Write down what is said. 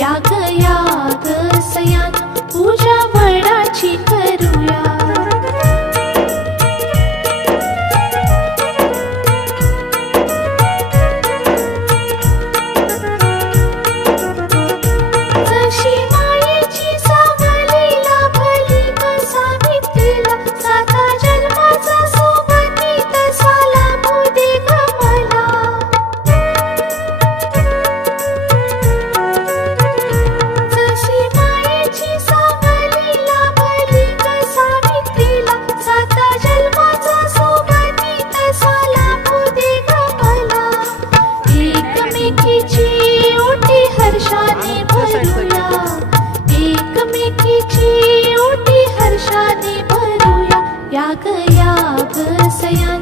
याग याग सयान पूजा वडाची करूया। जशी मायेची सावली लाभली सावित्रीला साता जन्माचा सोबती तसा लाभू दे ग मला। जशी मायेची सावली लाभली सावित्रीला साता जन्माचा सोबती तसा लाभू दे ग मला। एकमेकीची ओटी हर्षाने भरूया, एकमेकीची ओटी हर्षाने भरूया। याग याग सयान